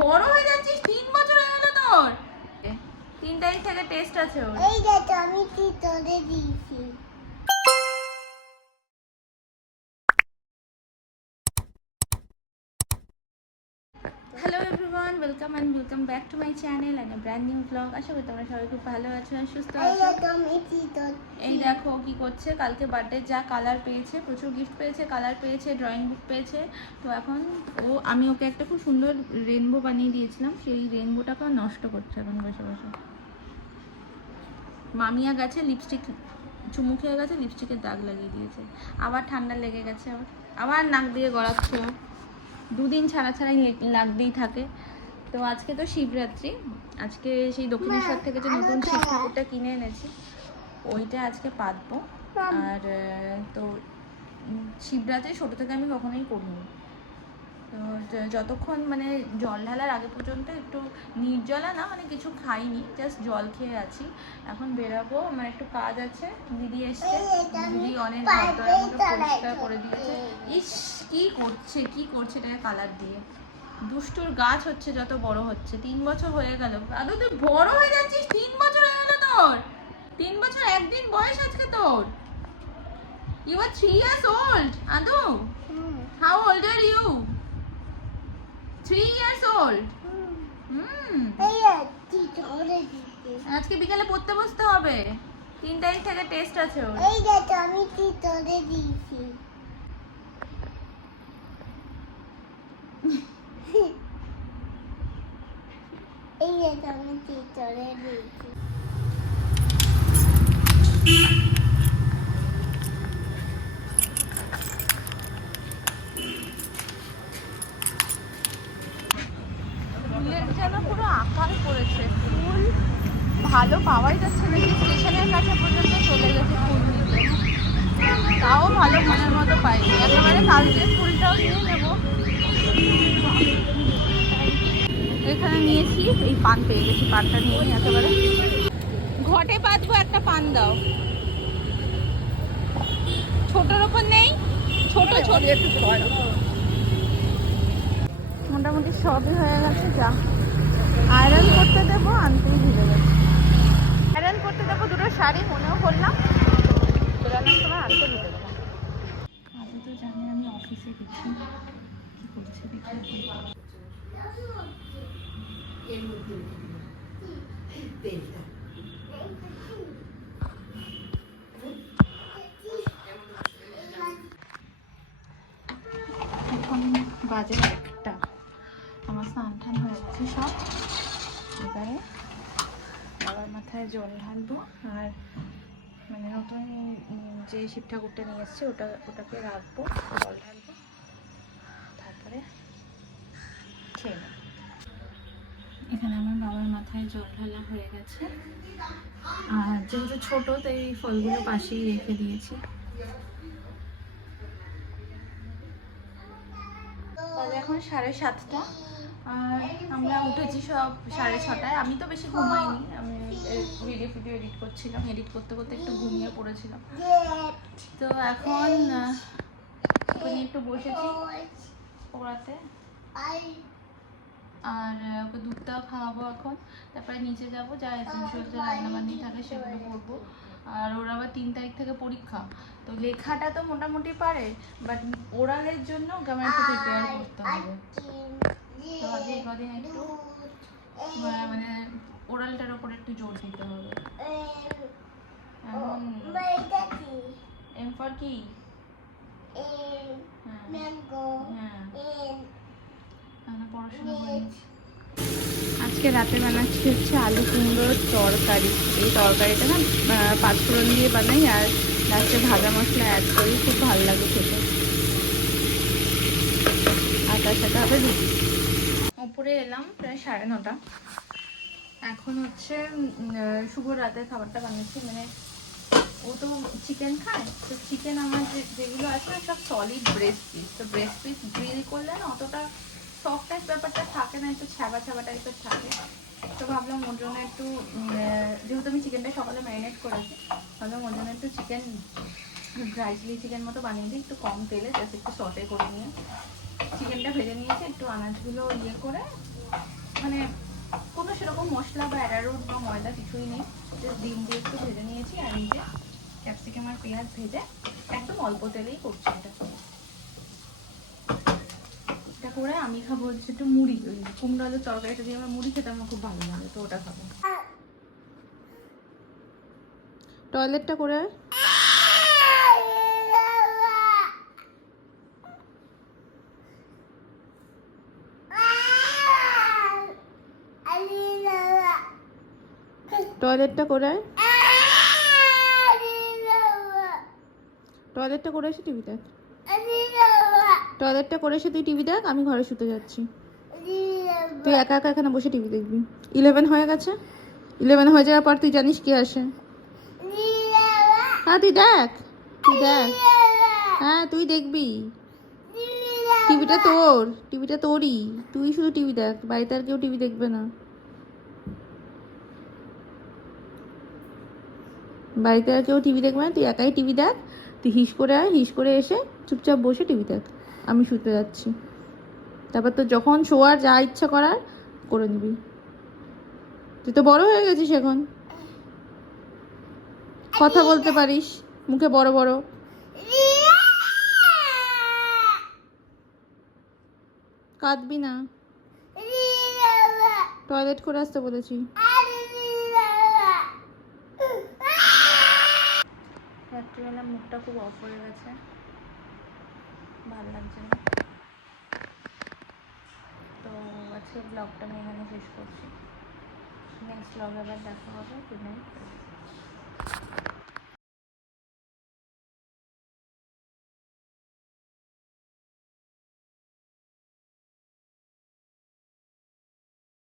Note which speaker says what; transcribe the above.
Speaker 1: বড় হয়ে যাচ্ছিস, তিন বছর হয়ে গেল তোর। তিন তারিখ থেকে টেস্ট আছে ওর।
Speaker 2: এই দেখো আমি কি তোরে দিয়েছি?
Speaker 1: Welcome and welcome back to my channel and brand new blog আশা করি তোমরা সবাই খুব ভালো আছো আর সুস্থ আছো। এই দেখো কি করছে? কালকে বার্থডে যা কালার পেয়েছে প্রচুর গিফট পেয়েছে কালার পেয়েছে ড্রয়িং বুক পেয়েছে। তো এখন ও আমি ওকে একটা খুব সুন্দর রেনবো বানিয়ে দিয়েছিলাম। সেই রেনবোটাকে নষ্ট করছে এখন বসে বসে। মামিয়া গেছে লিপস্টিক চুমু খেয়ে গেছে লিপস্টিকের দাগ লাগিয়ে দিয়েছে। আবার ঠান্ডা লেগে গেছে আবার। আবার নাক দিয়ে গড়াচ্ছে। দুদিন ছাড়া ছাড়াই লাগতেই থাকে। তো আজকে তো শিবরাত্রি। আজকে সেই দক্ষিণেশ্বর থেকে যে নতুন শিব ঠাকুরটা কিনে এনেছি ওইটা আজকে পাতবো। আর তো শিবরাত্রি ছোটো থেকে আমি কখনোই করিনি। তো যতক্ষণ মানে জল ঢালার আগে পর্যন্ত একটু নির্জলা না মানে কিছু খাইনি জাস্ট জল খেয়ে আছি। এখন বেরাবো আমার একটু কাজ আছে দিদি এসছে। দিদি অনেক পরিষ্কার করে দিয়েছে। ইস কি করছে কি করছে এটাকে কালার দিয়ে? দুষ্টুর গাছ হচ্ছে, যত বড় হচ্ছে। তিন বছর হয়ে গেল। আদৌ তুই বড় হয়ে যাচ্ছিস? তিন বছর হয়ে গেল তোর। তিন বছর, একদিন বয়স আজকে তোর। You are three years old আদৌ? How old are you three years old আজকে বিকালে পড়তে বসতে হবে। তিন তারিখ থেকে টেস্ট আছে ওর।
Speaker 2: এই আমি তোরে দিয়েছি এই দেখো আমি কি তোরে দিয়েছি
Speaker 1: ফুলের যেন পুরো আকার পড়েছে ফুল ভালো পাওয়াই যাচ্ছে না। স্টেশনের কাছে পর্যন্ত চলে গেছে ফুল নিতে। তাও ভালো মনের মতো পাইনি। একেবারে কালকে ফুলটাও নিয়ে নেব। এখানে নিয়েছি এই পান পেয়ে গেছি পানটা নিয়ে একেবারে। ঘটে পাতবো একটা পান দাও। ছোটোর ওপর নেই ছোট ছোট। একটু মোটামুটি সবই হয়ে গেছে যা। আয়রন করতে দেবো আনতেই ভুলে গেছি। আয়রন করতে দেবো দুটো শাড়ি মনেও করলাম সময় আনতে ভুলে গেলাম আজকে তো জানি আমি অফিসে গেছি কি করছে দেখি এখন। এখন বাজে একটা। আমার স্নান টান হয়ে গেছে সব। এবারে বাবার মাথায় জল ঢালবো আর মানে নতুন যে শিব ঠাকুরটা নিয়ে এসছে, ওটা, ওটাকে রাখব, জল ঢালবো। তারপরে খেয়ে নেব। এখানে আমার বাবার মাথায় জল ঢালা হয়ে গেছে। আর যেহেতু ছোটো, তাই ফলগুলো পাশেই রেখে দিয়েছি। বাজে এখন সাড়ে সাতটা। আর আমরা উঠেছি সব সাড়ে ছটায়। আমি তো বেশি ঘুমাইনি। আমি ভিডিও ফিডিও এডিট করছিলাম। এডিট করতে করতে একটু ঘুমিয়ে পড়েছিলাম। তো এখন নিয়ে একটু বসেছি পড়াতে। আর ওকে দুধটাও খাওয়াবো এখন। তারপরে নিচে যাব। যা এসেন্সিয়াল যে রান্নাবান্নি থাকে সেগুলো করব। আর ওর আবার তিন তারিখ থেকে পরীক্ষা। তো লেখাটা তো মোটামুটি পারে বাট ওরালের জন্য ওকে আমার একটু প্রিপেয়ার করতে হবে। তো আগে কদিন একটু আহ, মানে ওরালটার ওপর একটু জোর দিতে হবে। এম ফর কি? হ্যাঁ। হ্যাঁ। পড়াশোনা করে নিচ্ছি আজকে রাতে বানাচ্ছি হচ্ছে আলু কুমড়োর তরকারি। এই তরকারিটা না পাঁচফোড়ন দিয়ে বানাই আর লাস্টে ভাজা মশলা অ্যাড করি, খুব ভালো লাগে খেতে। আর তার সাথে হবে রুটি। উপরে এলাম প্রায় সাড়ে নটা। এখন হচ্ছে শুভ রাতের খাবারটা বানাচ্ছি মানে ও তো চিকেন খায়, তো চিকেন আমার যেগুলো আছে সব সলিড ব্রেস্ট পিস তো ব্রেস্ট পিস গ্রিল করলে না, অতটা সফট টাইপ ব্যাপারটা থাকে না, একটু ছ্যাবা ছ্যাবা টাইপের থাকে। তো ভাবলাম ওর জন্য একটু যেহেতু আমি চিকেনটা সকালে ম্যারিনেট করেছি, ভাবলাম ওর জন্য একটু চিকেন ড্রাই চিলি চিকেন মতো বানিয়ে দিই, একটু কম তেলে জাস্ট একটু সটে করে নিয়ে। চিকেনটা ভেজে নিয়েছি, একটু আনাজগুলো ইয়ে করে মানে কোনো সেরকম মশলা বা অ্যারারুট বা ময়দা কিছুই নেই জাস্ট ডিম দিয়ে একটু ভেজে নিয়েছি, আর এই যে ক্যাপসিকাম আর পেঁয়াজ ভেজে একদম অল্প তেলেই করছি এটা। করে আমি খাব হচ্ছে একটু মুড়ি, ওই কুমড়ো আলুর তরকারিটা দিয়ে আমার মুড়ি খেতে আমার খুব ভালো লাগে, তো ওটা খাব। টয়লেটটা করে। টয়লেটটা করে টয়লেটটা করে এসে টিভি দেখ টয়লেটটা করে এসে তুই টিভি দেখ আমি ঘরে শুতে যাচ্ছি। তুই একা একা এখানে বসে টিভি দেখবি। ইলেভেন হয়ে গেছে। ইলেভেন হয়ে যাওয়ার পর তুই জানিস কি আসে। হ্যাঁ তুই দেখ। তুই দেখ। হ্যাঁ তুই দেখবি। টিভিটা তোর। টিভিটা তোরই। তুই শুধু টিভি দেখ। বাড়িতে আর কেউ টিভি দেখবে না। বাড়িতে আর কেউ টিভি দেখবে না। তুই একাই টিভি দেখ। তুই হিস করে আয়। হিস করে এসে চুপচাপ বসে টিভি দেখ। আমি শুতে যাচ্ছি। তারপর তো যখন শোয়ার যা ইচ্ছা করার, করে নিবি। তুই তো বড় হয়ে গেছিস এখন। কথা বলতে পারিস, মুখে বড় বড়। কাঁদবি না। টয়লেট করে আসতে বলেছি। রাত্রিবেলা মুখটা খুব অফ হয়ে গেছে। ভালো লাগছে না। তো আজকে ব্লগটা আমি এখানে শেষ করছি। নেক্সট ব্লগে আবার দেখা হবে। Good night